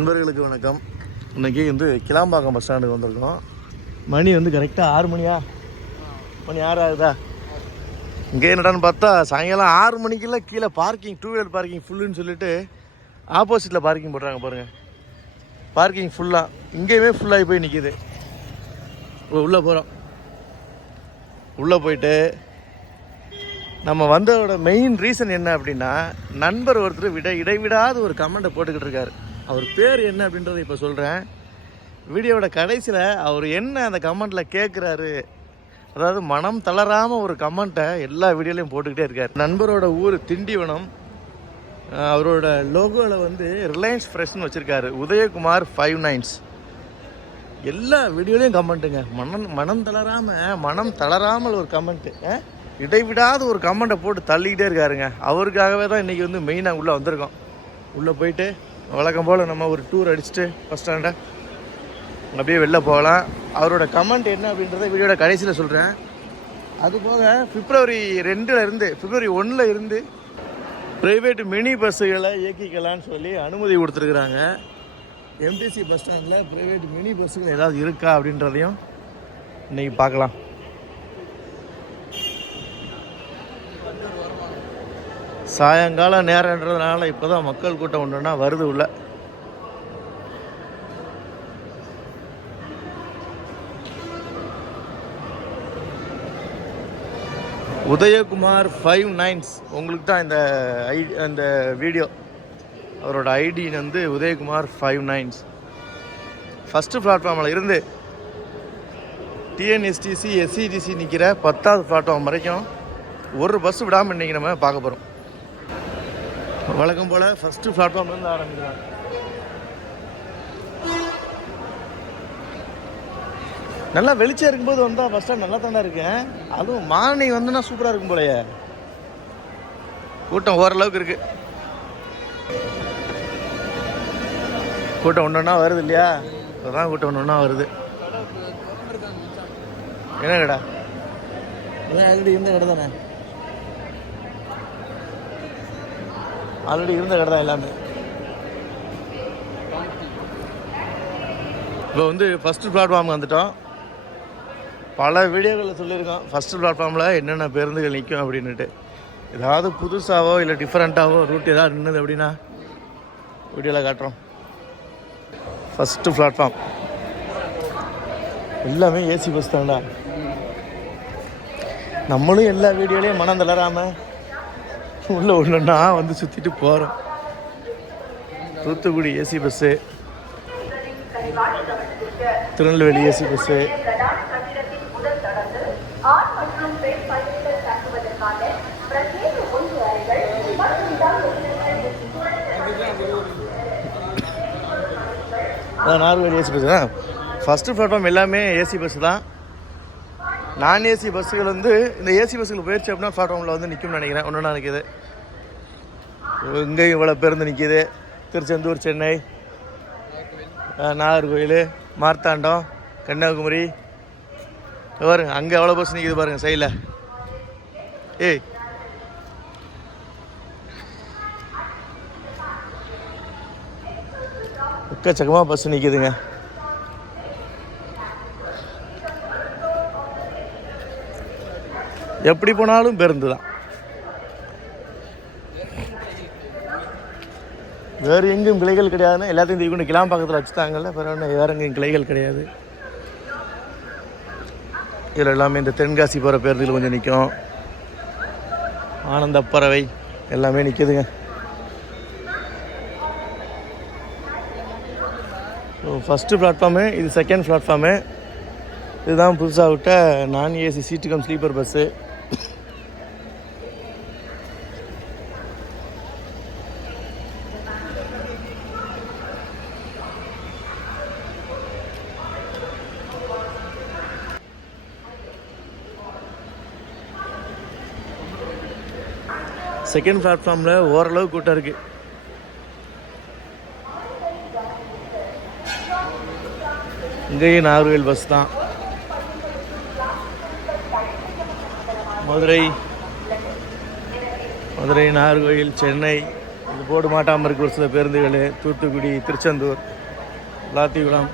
நண்பர்களுக்கு வணக்கம். இன்றைக்கி வந்து கிளாம்பாக்கம் பஸ் ஸ்டாண்டுக்கு வந்திருக்கோம். மணி வந்து கரெக்டாக ஆறு மணியா? மணி ஆறு ஆகுதா? இங்கே என்னடான்னு பார்த்தா சாயங்காலம் ஆறு மணிக்கெல்லாம் கீழே பார்க்கிங் டூ வீலர் பார்க்கிங் ஃபுல்லுன்னு சொல்லிட்டு ஆப்போசிட்டில் பார்க்கிங் போடுறாங்க பாருங்கள் பார்க்கிங் ஃபுல்லாக இங்கேயுமே ஃபுல்லாகி போய் நிற்கிது உள்ளே போகிறோம் உள்ளே போயிட்டு நம்ம வந்ததோட மெயின் ரீசன் என்ன அப்படின்னா நண்பர் ஒருத்தர் விட இடைவிடாத ஒரு கமெண்ட்டை போட்டுக்கிட்டு இருக்காரு. அவர் பேர் என்ன அப்படின்றத இப்போ சொல்கிறேன் வீடியோவோட கடைசியில் அவர் என்ன அந்த கமெண்ட்டில் கேட்குறாரு அதாவது மனம் தளராமல் ஒரு கமெண்ட்டை எல்லா வீடியோலையும் போட்டுக்கிட்டே இருக்கார். நண்பரோட ஊர் திண்டிவனம். அவரோட லோகோவில் வந்து ரிலையன்ஸ் ஃப்ரெஷ்னு வச்சுருக்காரு. Udayakumar five nines. எல்லா வீடியோலையும் கமெண்ட்டுங்க. மனம் மனம் தளராமல் மனம் தளராமல் ஒரு கமெண்ட்டு இடைவிடாத ஒரு கமெண்ட்டை போட்டு தள்ளிக்கிட்டே இருக்காருங்க. அவருக்காகவே தான் இன்றைக்கி வந்து மெயினாக உள்ளே வந்திருக்கோம். உள்ளே போயிட்டு வழக்கம் போல் நம்ம ஒரு டூர் அடிச்சுட்டு பஸ் ஸ்டாண்டை அப்படியே வெளில போகலாம். அவரோட கமெண்ட் என்ன அப்படின்றத வீடியோட கடைசியில் சொல்கிறேன் அது போக பிப்ரவரி ரெண்டில் இருந்து பிப்ரவரி ஒன்றில் இருந்து ப்ரைவேட் மினி பஸ்ஸுகளை இயக்கிக்கலான்னு சொல்லி அனுமதி கொடுத்துருக்குறாங்க. எம்டிசி பஸ் ஸ்டாண்டில் ப்ரைவேட் மினி பஸ்ஸுகள் ஏதாவது இருக்கா அப்படின்றதையும் இன்றைக்கி பார்க்கலாம். சாயங்கால நேரன்றதுனால இப்போ தான் மக்கள் கூட்டம் ஒன்றுனா வருது உள்ள. உதயகுமார் ஃபைவ் நைன்ஸ் உங்களுக்கு தான் இந்த ஐ அந்த வீடியோ அவரோட ஐடி வந்து உதயகுமார் ஃபைவ் நைன்ஸ் ஃபஸ்ட்டு பிளாட்ஃபார்மில் இருந்து டிஎன்எஸ்டிசி எஸ்சிடிசி நிற்கிற பத்தாவது பிளாட்ஃபார்ம் வரைக்கும் ஒரு பஸ் விடாமல் இன்றைக்கி நம்ம பார்க்க போகிறோம் வழக்கம் போல் ஃபஸ்ட்டு பிளாட்ஃபார்ம்லேருந்து ஆரம்பிக்கலாம் நல்லா வெளிச்சம் இருக்கும்போது வந்தால் பஸ் ஸ்டாண்ட் நல்லா தானே இருக்கேன். அதுவும் மார்னிங் வந்துன்னா சூப்பராக இருக்கும் போலயே. கூட்டம் ஓரளவுக்கு இருக்கு. கூட்டம் ஒன்றுனா வருது இல்லையா? இப்போதான் கூட்டம் ஒன்றுனா வருது. என்ன கடா இதான் ஆல்ரெடி இருந்த கடை தானே? ஆல்ரெடி இருந்த கடை தான் எல்லாமே. இப்போ வந்து ஃபஸ்ட்டு பிளாட்ஃபார்ம் வந்துட்டோம். பல வீடியோகளில் சொல்லியிருக்கோம். ஃபஸ்ட்டு பிளாட்ஃபார்மில் என்னென்ன பேருந்துகள் நிற்கும் அப்படின்னுட்டு. ஏதாவது புதுசாகவோ இல்லை டிஃப்ரெண்ட்டாகவோ ரூட் ஏதாவது நின்றுது அப்படின்னா வீடியோவில் காட்டுறோம். ஃபஸ்ட்டு பிளாட்ஃபார்ம் எல்லாமே ஏசி பஸ் தான்டா. நம்மளும் எல்லா வீடியோலையும் மனம் தளராமல் உள்ள ஒன்றுன்னா வந்து சுற்றிட்டு போகிறோம் Thoothukudi AC bus Tirunelveli AC bus அதான் நார்வேல் ஏசி பஸ் தான். ஃபஸ்ட்டு பிளாட்ஃபார்ம் எல்லாமே ஏசி பஸ் தான். நான் ஏசி பஸ்ஸுகள் வந்து இந்த ஏசி பஸ்ஸுகள் போயிடுச்சு அப்படின்னா பிளாட்ஃபார்மில் வந்து நிற்கும்னு நினைக்கிறேன். ஒன்று நினைக்குது இங்கேயும் இவ்வளோ பேருந்து நிற்கிது திருச்செந்தூர் சென்னை நாகர்கோவில் நாகர்கோயில் மார்த்தாண்டம் கன்னியாகுமரி. பாருங்க அங்கே எவ்வளோ பஸ் நிற்கிது பாருங்கள் சைடில் ஏய். எக்கச்சக்கமாக பஸ் நிற்கிதுங்க எப்படி போனாலும் பேருந்து தான். வேறு எங்கேயும் கிளைகள் கிடையாதுன்னா எல்லாத்தையும் தூக்கி கொண்டு கிளாம்பாக்கத்தில் வச்சுட்டாங்கல்ல வேறு ஒன்றும் வேறு எங்கேயும் கிளைகள் கிடையாது. இதில் எல்லாமே இந்த தென்காசி போகிற பேருந்துகள் கொஞ்சம் நிற்கும். ஆனந்த பறவை எல்லாமே நிற்கிதுங்க. ஸோ ஃபஸ்ட்டு பிளாட்ஃபார்மு இது செகண்ட் பிளாட்ஃபார்மு இதுதான் புதுசாக விட்ட non AC seat cum sleeper bus second பிளாட்ஃபார்மில் ஓரளவு கூட்டம் இருக்குது இங்கேயும் நாகர்கோவில் பஸ் தான். மதுரை. மதுரை நாகர்கோவில் சென்னை. இது போர்டு மாட்டாமல் இருக்கு ஒரு சில பேருந்துகள். தூத்துக்குடி திருச்செந்தூர் லாத்திகுளம்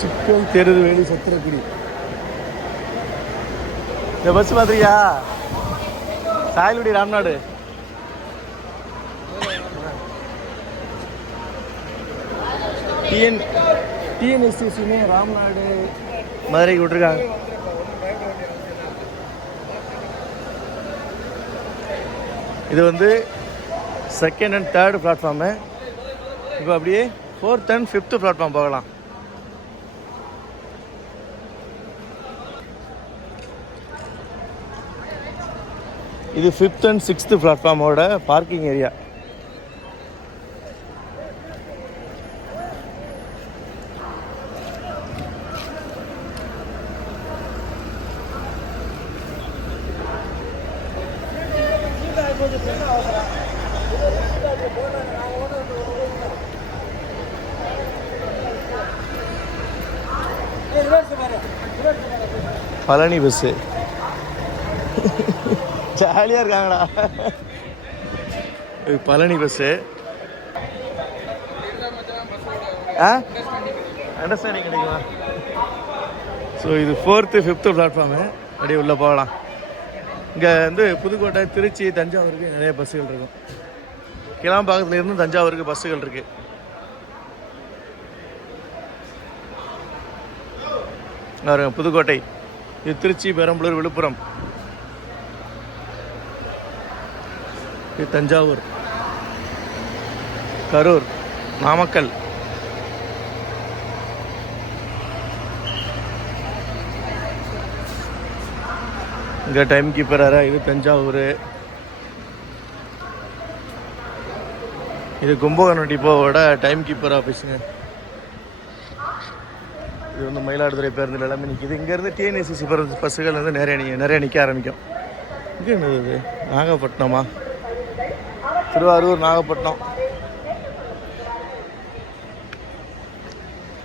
சிக்கன் தெருவேலி சத்திரக்குடி இந்த பஸ் பார்த்துருக்கியா சாயல்குடி ராம்நாடு. டிஎன் டிஎன்எஸ்டிசின்னு ராம்நாடு மதுரைக்கு விட்டுருக்காங்க. இது வந்து செகண்ட் அண்ட் தேர்டு பிளாட்ஃபார்மு இப்போ அப்படியே ஃபோர்த் அண்ட் ஃபிஃப்த்து பிளாட்ஃபார்ம் போகலாம். இது ஃபிஃப்த் அண்ட் சிக்ஸ்த்து பிளாட்ஃபார்மோட பார்க்கிங் ஏரியா பழனி பஸ்ஸு ஜாலியாக இருக்காங்கடா. இது பழனி பஸ்ஸு ஆ? அண்டர்ஸ்டாண்டிங் கிடைக்குமா? ஸோ இது ஃபோர்த்து ஃபிஃப்த்து பிளாட்ஃபார்மு அப்படியே உள்ளே போகலாம். இங்கே வந்து புதுக்கோட்டை திருச்சி தஞ்சாவூருக்கு நிறைய பஸ்ஸுகள் இருக்கும். கிளாம்பாக்கத்துல இருந்து தஞ்சாவூருக்கு பஸ்ஸுகள் இருக்குது புதுக்கோட்டை. இது திருச்சி பெரம்பலூர் விழுப்புரம். இது தஞ்சாவூர் கரூர் நாமக்கல். இங்கே டைம் கீப்பராக இது தஞ்சாவூர். இது கும்பகோணம் டிப்போவோட டைம் கீப்பர் ஆஃபீஸுங்க இது வந்து மயிலாடுதுறை பேருந்து எல்லாமே நிற்கிது இங்கேருந்து டிஎன்எஸ்சிசி பஸ்ஸுகள் வந்து நிறைய நிறைய நிற்க ஆரம்பிக்கும். இங்கே என்னது இது? நாகப்பட்டினமா? திருவாரூர் நாகப்பட்டினம்.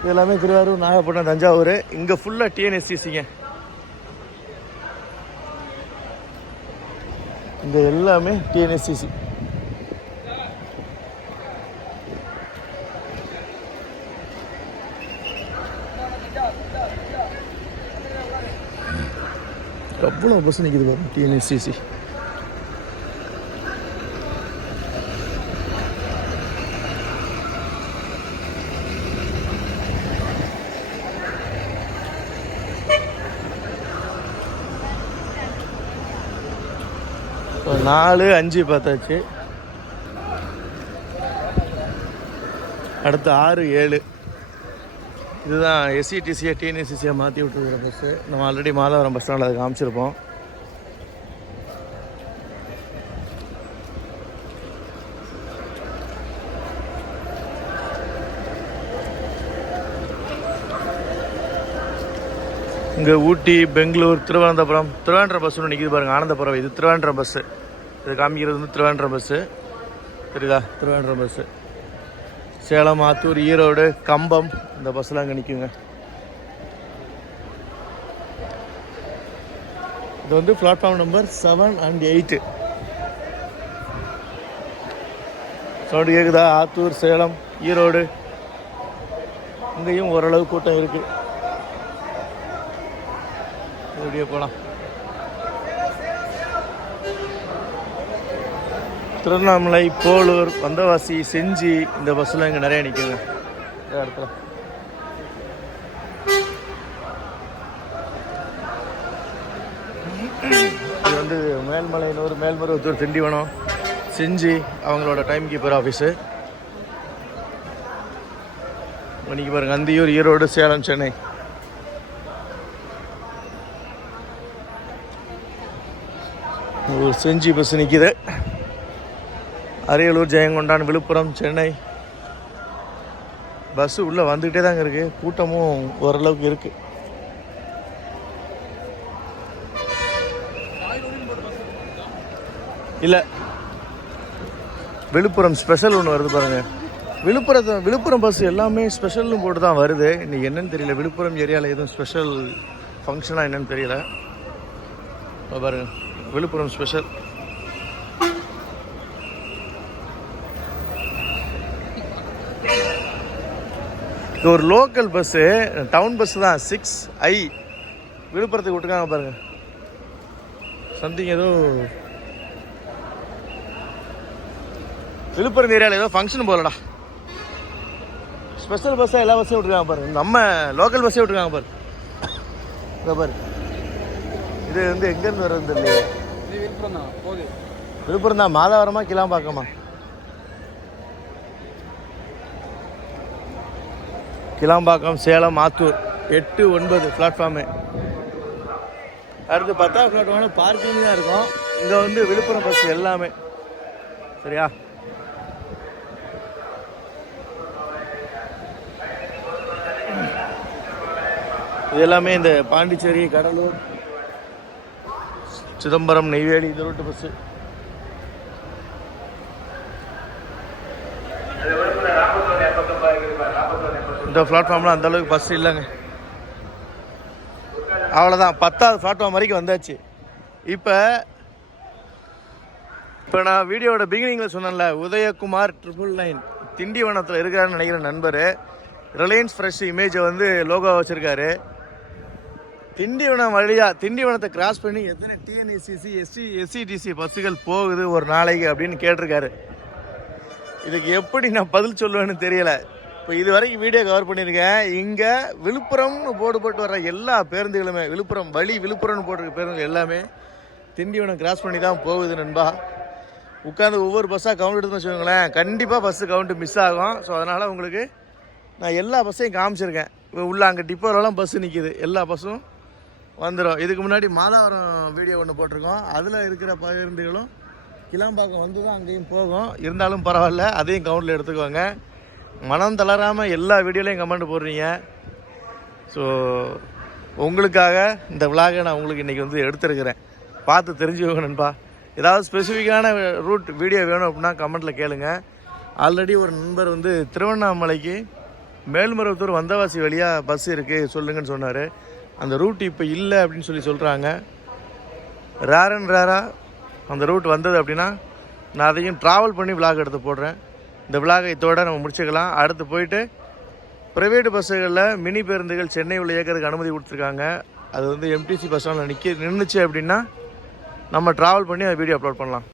இது எல்லாமே திருவாரூர் நாகப்பட்டினம் தஞ்சாவூர். இங்கே ஃபுல்லாக டிஎன்எஸ்சிசிங்க இங்கே எல்லாமே டிஎன்எஸ்சிசி எவ்வளோ பஸ் நிற்கிது பாருங்க டிஎன்எஸ்சிசி நாலு அஞ்சு பார்த்தாச்சு. அடுத்து ஆறு ஏழு. இதுதான் எஸ்சிடிசியை டிஎன்எஸ்சிசியை மாற்றி விட்டுருக்கிற பஸ்ஸு நம்ம ஆல்ரெடி மாதவரம் பஸ் ஸ்டாண்டில் அது காமிச்சிருப்போம். இங்கே ஊட்டி பெங்களூர் திருவனந்தபுரம். திருவாண்டரம் பஸ்ஸுன்னு நிற்கிது பாருங்கள் ஆனந்தபுரம். இது திருவாண்டரம் பஸ்ஸு இது காமிக்கிறது வந்து திருவாண்டரம் பஸ்ஸு தெரியுதா? திருவாண்டரம் பஸ்ஸு சேலம் ஆத்தூர் ஈரோடு கம்பம் இந்த பஸ்ஸில் அங்கே நிற்குங்க இது வந்து platform number seven and eight sound கேட்குதா ஆத்தூர் சேலம் ஈரோடு. இங்கேயும் ஓரளவு கூட்டம் இருக்குது இப்படியே போகலாம் திருவண்ணாமலை போலூர் வந்தவாசி செஞ்சி இந்த பஸ்ஸில் இங்கே நிறைய நிற்குங்க இந்த இடத்துல. இது வந்து மேல்மலையனூர் மேல்மருவத்தூர் திண்டிவனம் செஞ்சி அவங்களோட டைம் கீப்பர் ஆஃபீஸு இன்னைக்கு பாருங்க அந்தியூர் ஈரோடு சேலம் சென்னை. ஒரு செஞ்சி பஸ் நிற்கிது அரியலூர் ஜெயங்கொண்டான் விழுப்புரம் சென்னை. பஸ்ஸு உள்ளே வந்துக்கிட்டே தாங்க இருக்குது கூட்டமும் ஓரளவுக்கு இருக்குது இல்லை. விழுப்புரம் ஸ்பெஷல் ஒன்று வருது பாருங்க. விழுப்புரத்து விழுப்புரம் பஸ் எல்லாமே ஸ்பெஷல்னு போட்டு தான் வருது. இன்னைக்கு என்னன்னு தெரியல. விழுப்புரம் ஏரியாவில் எதுவும் ஸ்பெஷல் ஃபங்க்ஷனாக என்னன்னு தெரியல. பாருங்கள் பாருங்க. விழுப்புரம் ஸ்பெஷல் இது ஒரு லோக்கல் பஸ்ஸு டவுன் பஸ் தான் சிக்ஸ் ஐ விழுப்புரத்துக்கு விட்டுருக்காங்க பாருங்க. சம்திங் ஏதோ விழுப்புரம் ஏரியாவில் ஏதோ ஃபங்க்ஷன் போகலடா ஸ்பெஷல் பஸ்ஸாக எல்லா பஸ்ஸையும் விட்டுருக்காங்க பாருங்க நம்ம லோக்கல் பஸ்ஸே விட்டுருக்காங்க பாரு. இதோ பாரு. இது வந்து எங்கேருந்து வர்றது இல்லையே விழுப்புரம் தான் விழுப்புரம் தான் மாதாவரமா கிளாம்பாக்கமா. கிளாம்பாக்கம் சேலம் ஆத்தூர். எட்டு ஒன்பது பிளாட்ஃபார்மு அடுத்து பத்தாவது பிளாட்ஃபார்மில் பார்க்கிங் தான் இருக்கும். இங்கே வந்து விழுப்புரம் பஸ் எல்லாமே. சரியா? இது எல்லாமே இந்த பாண்டிச்சேரி கடலூர் சிதம்பரம் நெய்வேலி இந்த ரூட்டு பஸ்ஸு இந்த பிளாட்ஃபார்ம்லாம் அந்த அளவுக்கு பஸ் இல்லைங்க. அவ்வளோதான் பத்தாவது பிளாட்ஃபார்ம் வரைக்கும் வந்தாச்சு. இப்போ இப்போ நான் வீடியோட பிகினிங்கில் சொன்னேன்ல உதயகுமார் ட்ரிபிள் நைன் திண்டிவனத்தில் இருக்காருன்னு நினைக்கிற நண்பர். ரிலையன்ஸ் ஃப்ரெஷ் இமேஜை வந்து லோகோ வச்சுருக்காரு. திண்டிவனம் வழியாக திண்டிவனத்தை கிராஸ் பண்ணி எத்தனை டிஎன்எஸ்சிசி எஸ்சி எஸ்சிடிசி பஸ்ஸுகள் போகுது ஒரு நாளைக்கு அப்படின்னு கேட்டிருக்காரு. இதுக்கு எப்படி நான் பதில் சொல்லுவேன்னு தெரியலை. இப்போ இது வரைக்கும் வீடியோ கவர் பண்ணியிருக்கேன். இங்கே விழுப்புரம்னு போர்டு போட்டு வர எல்லா பேருந்துகளுமே விழுப்புரம் வழி விழுப்புரம்னு போட்டிருக்க பேருந்துகள் எல்லாமே திண்டிவனம் கிராஸ் பண்ணி தான் போகுது நண்பா. உட்காந்து ஒவ்வொரு பஸ்ஸாக கவுண்ட் எடுத்துன்னு வச்சுக்கோங்களேன். கண்டிப்பாக பஸ்ஸு கவுண்ட்டு மிஸ் ஆகும். ஸோ அதனால் உங்களுக்கு நான் எல்லா பஸ்ஸையும் காமிச்சிருக்கேன். இப்போ உள்ள அங்கே டிப்போலலாம் பஸ்ஸு நிற்கிது எல்லா பஸ்ஸும் வந்துடும் இதுக்கு முன்னாடி மாதாவரம் வீடியோ ஒன்று போட்டிருக்கோம். அதில் இருக்கிற பேருந்துகளும் கிளாம்பாக்கம் வந்து தான் அங்கேயும் போகும். இருந்தாலும் பரவாயில்ல. அதையும் கவுண்டில் எடுத்துக்கோங்க. மனம் தளராமல் எல்லா வீடியோலையும் கமெண்ட் போடுறீங்க. ஸோ உங்களுக்காக இந்த விலாகை நான் உங்களுக்கு இன்றைக்கி வந்து எடுத்துருக்கிறேன். பார்த்து தெரிஞ்சுக்கோங்க நண்பா. ஏதாவது ஸ்பெசிஃபிக்கான ரூட் வீடியோ வேணும் அப்படின்னா கமெண்ட்டில் கேளுங்க. ஆல்ரெடி ஒரு நண்பர் வந்து திருவண்ணாமலைக்கு மேல்மருவத்தூர் வந்தவாசி வழியாக பஸ் இருக்குது சொல்லுங்கன்னு சொன்னார். அந்த ரூட் இப்போ இல்லை அப்படின்னு சொல்லி சொல்கிறாங்க ரேர் அண்ட் ரேராக அந்த ரூட் வந்தது அப்படின்னா நான் அதையும் ட்ராவல் பண்ணி விளாக் எடுத்து போடுறேன். இந்த விலாகை இதோட நம்ம முடிச்சுக்கலாம். அடுத்து போயிட்டு ப்ரைவேட் பஸ்ஸுகளில் மினி பேருந்துகள் சென்னை உள்ள இயக்கிறதுக்கு அனுமதி கொடுத்துருக்காங்க. அது வந்து எம்டிசி பஸ் ஸ்டாண்டில் நிற்க நின்றுச்சு அப்படின்னா நம்ம ட்ராவல் பண்ணி அதை வீடியோ அப்லோட் பண்ணலாம்.